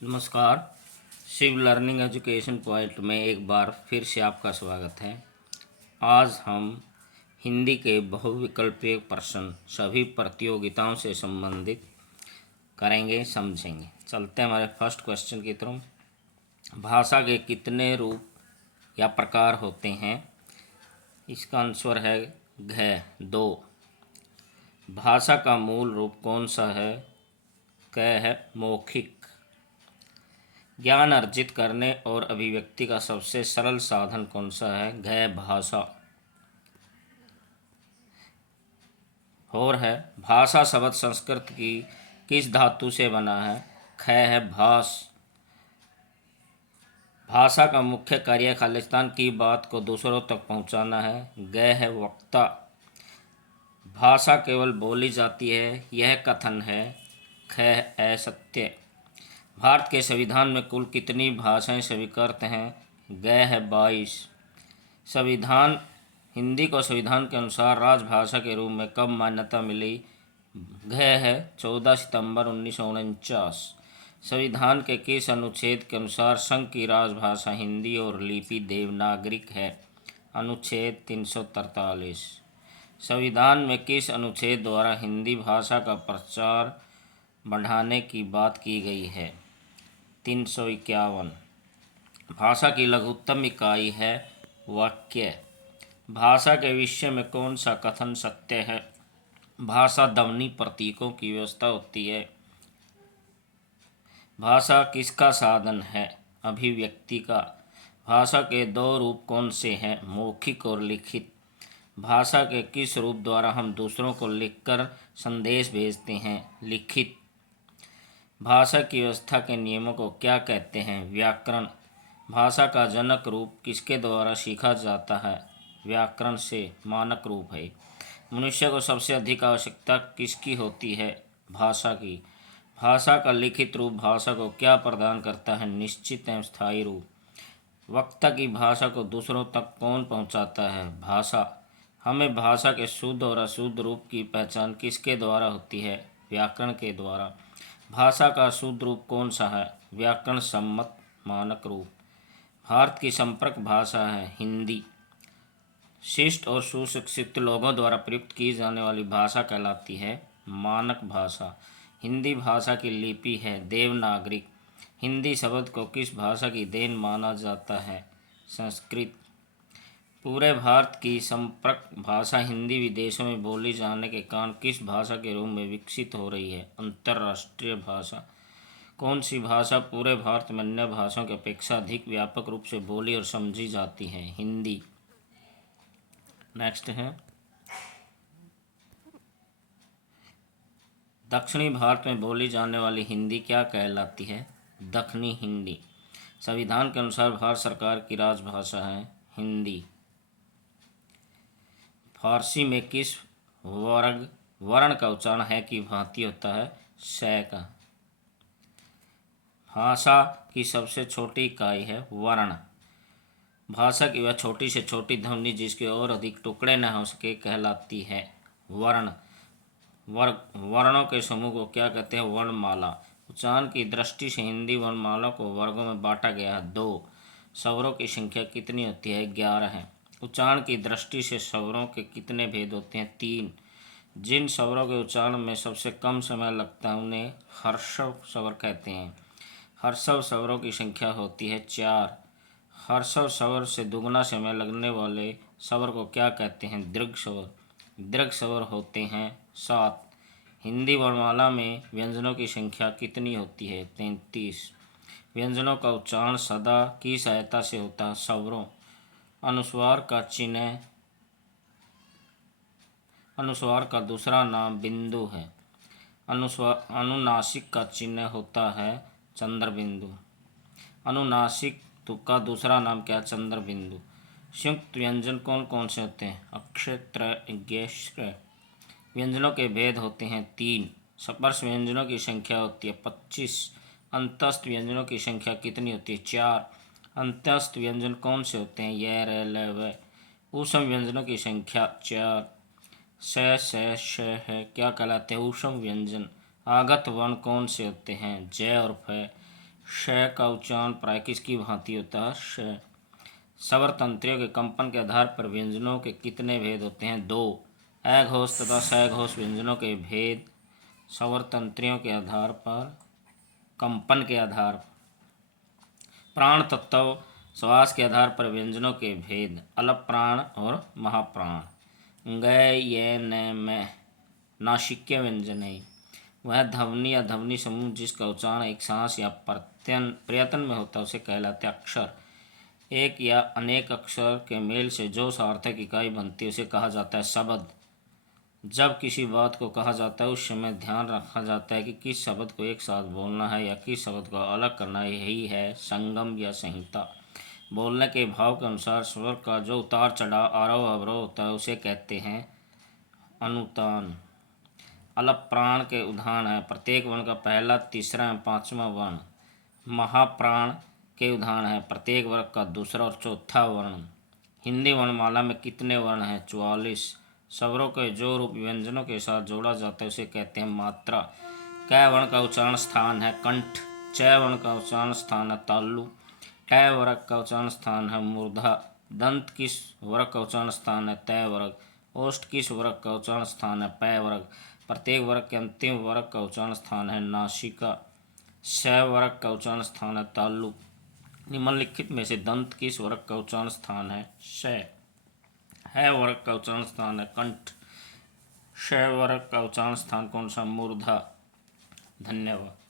नमस्कार। Shiv learning education point में एक बार फिर से आपका स्वागत है। आज हम हिंदी के बहुविकल्पीय प्रश्न सभी प्रतियोगिताओं से संबंधित करेंगे, समझेंगे। चलते हैं हमारे फर्स्ट क्वेश्चन की तरफ। भाषा के कितने रूप या प्रकार होते हैं? इसका आंसर है घ 2। भाषा का मूल रूप कौन सा है? क है मौखिक। ज्ञान अर्जित करने और अभिव्यक्ति का सबसे सरल साधन कौन सा है? घ भाषा। और है भाषा शब्द संस्कृत की किस धातु से बना है? ख है भास। भाषा का मुख्य कार्य खालिस्तान की बात को दूसरों तक पहुंचाना है। ग है वक्ता। भाषा केवल बोली जाती है, यह कथन है। ख है असत्य। भारत के संविधान में कुल कितनी भाषाएं स्वीकृत हैं? ग है 22। संविधान हिंदी को संविधान के अनुसार राजभाषा के रूप में कब मान्यता मिली? घ है 14 सितंबर 1949। संविधान के किस अनुच्छेद के अनुसार संघ की राजभाषा हिंदी और लिपि देवनागरिक है? अनुच्छेद 343। संविधान में किस अनुच्छेद द्वारा हिंदी भाषा का प्रचार बढ़ाने की बात की गई है? 351। भाषा की लघुत्तम इकाई है वाक्य। भाषा के विषय में कौन सा कथन सत्य है? भाषा ध्वनि प्रतीकों की व्यवस्था होती है। भाषा किसका साधन है? अभिव्यक्ति का। भाषा के दो रूप कौन से हैं? मौखिक और लिखित। भाषा के किस रूप द्वारा हम दूसरों को लिखकर संदेश भेजते हैं? लिखित। भाषा की व्यवस्था के नियमों को क्या कहते हैं? व्याकरण। भाषा का जनक रूप किसके द्वारा सीखा जाता है? व्याकरण से। मानक रूप है। मनुष्य को सबसे अधिक आवश्यकता किसकी होती है? भाषा की। भाषा का लिखित रूप भाषा को क्या प्रदान करता है? निश्चित एवं स्थायी रूप। वक्ता की भाषा को दूसरों तक कौन पहुंचाता है? भाषा। हमें भाषा के शुद्ध और अशुद्ध रूप की पहचान किसके द्वारा होती है? व्याकरण के द्वारा। भाषा का शुद्ध रूप कौन सा है? व्याकरण सम्मत मानक रूप। भारत की संपर्क भाषा है हिंदी। शिष्ट और सुशिक्षित लोगों द्वारा प्रयुक्त की जाने वाली भाषा कहलाती है मानक भाषा। हिंदी भाषा की लिपि है देवनागरिक। हिंदी शब्द को किस भाषा की देन माना जाता है? संस्कृत। पूरे भारत की संपर्क भाषा हिंदी विदेशों में बोली जाने के कारण किस भाषा के रूप में विकसित हो रही है? अंतर्राष्ट्रीय भाषा। कौन सी भाषा पूरे भारत में अन्य भाषाओं की अपेक्षा अधिक व्यापक रूप से बोली और समझी जाती है? हिंदी। नेक्स्ट है दक्षिणी भारत में बोली जाने वाली हिंदी क्या कहलाती है? दक्षिणी हिंदी। संविधान के अनुसार भारत सरकार की राजभाषा है हिंदी। फारसी में किस वर्ण का उच्चारण है की भांति होता है? श का। भाषा की सबसे छोटी इकाई है वर्ण। भाषा की वह छोटी से छोटी ध्वनि जिसके और अधिक टुकड़े न हो सके कहलाती है वर्ण। वर्णों के समूह को क्या कहते हैं? वर्णमाला। उच्चारण की दृष्टि से हिंदी वर्णमाला को वर्गों में बांटा गया है 2। स्वरों की संख्या कितनी होती है? 11 है। उच्चारण की दृष्टि से स्वरों के कितने भेद होते हैं? 3। जिन स्वरों के उच्चारण में सबसे कम समय लगता है उन्हें हर्षव स्वर कहते हैं। हर्षव स्वरों की संख्या होती है 4। हर्षव स्वर से दुगना समय लगने वाले स्वर को क्या कहते हैं? दीर्घ स्वर। दीर्घ स्वर होते हैं 7। हिंदी वर्णमाला में व्यंजनों की संख्या कितनी होती है? 33। व्यंजनों का उच्चारण सदा की सहायता से होता है स्वरों। अनुस्वार का दूसरा नाम बिंदु है। अनुनासिक का चिन्ह होता है चंद्र बिंदु। अनुनासिक का दूसरा नाम क्या? चंद्र बिंदु। संयुक्त व्यंजन कौन कौन से होते हैं? अक्षय, त्रय, ज्येष्ठ। व्यंजनों के भेद होते हैं 3। स्पर्श व्यंजनों की संख्या होती है 25। अंतस्थ व्यंजनों की संख्या कितनी होती है? 4। अंतस्थ व्यंजन कौन से होते हैं? य, र, ल, व। ऊष्म व्यंजनों की संख्या 4। श है क्या कहलाते हैं? ऊष्म व्यंजन। आगत वर्ण कौन से होते हैं? ज और फ। श का उच्चारण प्राय किसकी भांति होता है? श। स्वर तंत्रियों के कंपन के आधार पर व्यंजनों के कितने भेद होते हैं? 2। अघोष तथा सघोष व्यंजनों के भेद स्वर तंत्रियों के आधार पर, कंपन के आधार पर। प्राण तत्व श्वास के आधार पर व्यंजनों के भेद अलप प्राण और महाप्राण। ग ये न में नासिक्य व्यंजन है। वह ध्वनि या ध्वनि समूह जिसका उच्चारण एक सांस या प्रयत्न में होता है उसे कहलाते अक्षर। एक या अनेक अक्षर के मेल से जो सार्थक इकाई बनती है उसे कहा जाता है शब्द। जब किसी बात को कहा जाता है उस समय ध्यान रखा जाता है कि किस शब्द को एक साथ बोलना है या किस शब्द को अलग करना है, यही है संगम या संहिता। बोलने के भाव के अनुसार स्वर का जो उतार चढ़ाव आरोह अवरोह होता है उसे कहते हैं अनुतान। अलप प्राण के उदाहरण है प्रत्येक वर्ण का पहला, तीसरा एवं पांचवा वर्ण। महाप्राण के उदाहरण है प्रत्येक वर्ग का दूसरा और चौथा वर्ण। हिंदी वर्णमाला में कितने वर्ण हैं? 44। स्वरों के जो रूप व्यंजनों के साथ जोड़ा जाता है उसे कहते हैं मात्रा। क वर्ण का उच्चारण स्थान है कंठ। च वर्ण का उच्चारण स्थान है तालु। ट वर्ग का उच्चारण स्थान है मूर्धा। दंत किस वर्ग का उच्चारण स्थान है? तय वर्ग। ओष्ठ किस वर्ग का उच्चारण स्थान है? पय वर्ग। प्रत्येक वर्ग के अंतिम वर्ग का उच्चारण स्थान है नासिका। श वर्ग का उच्चारण स्थान है तालु। निम्नलिखित में से दंत किस वर्ग का उच्चारण स्थान है? श। है वर्ग का उच्चारण स्थान है कंठ। श वर्ग का उच्चारण स्थान कौन सा? मूर्धा। धन्यवाद।